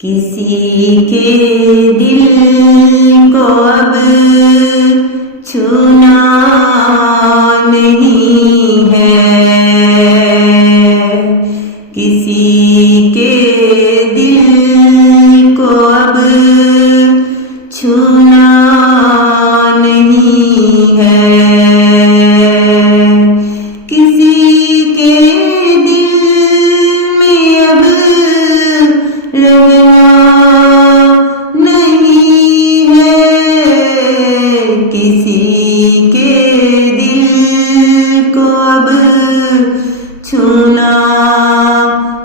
किसी के दिल को अब छूना नहीं है, किसी के दिल को अब छूना नहीं है, किसी के दिल में अब रहना नहीं है, किसी के दिल को अब छूना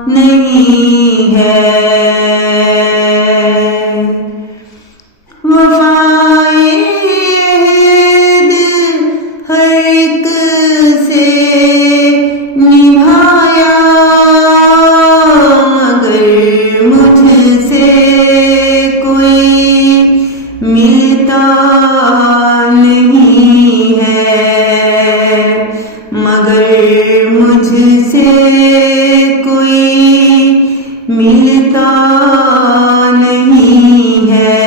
नहीं है। वफ़ाए हर एक से निभाया, मगर मुझसे कोई मिलता नहीं है, मगर मुझसे कोई मिलता नहीं है।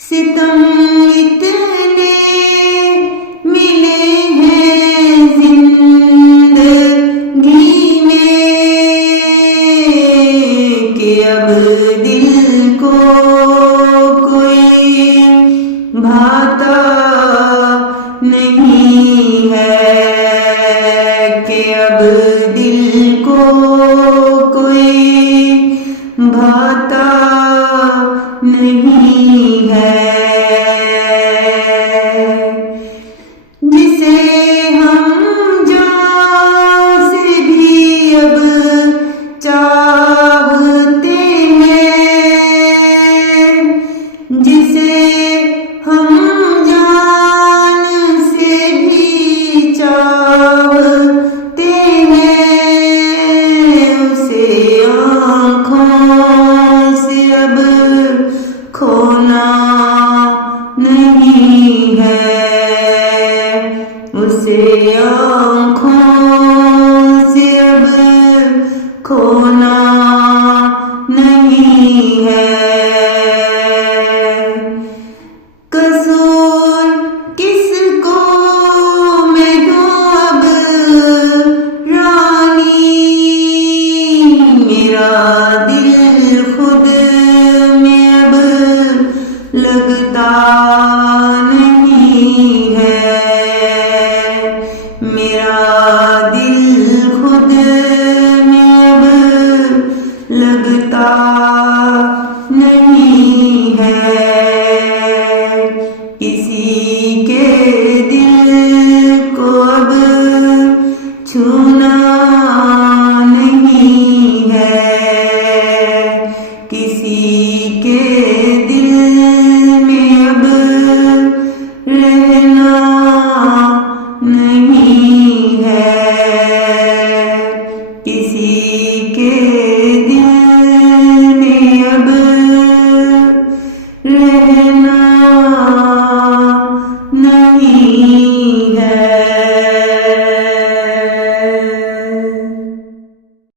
सितम इतने मिले हैं जिंदगी में कि अब दिल को कोई भाता नहीं है, कि अब दिल को कोई भाता नहीं है। जिसे हम जान से भी अब चाहते हैं, जिसे हम जान से भी चाहते हैं, उसे आँखों से अब खोना नहीं है, उसे आँखों से अब खोना नहीं है। कसूर किसको मैं दूँ अब रानी, मेरा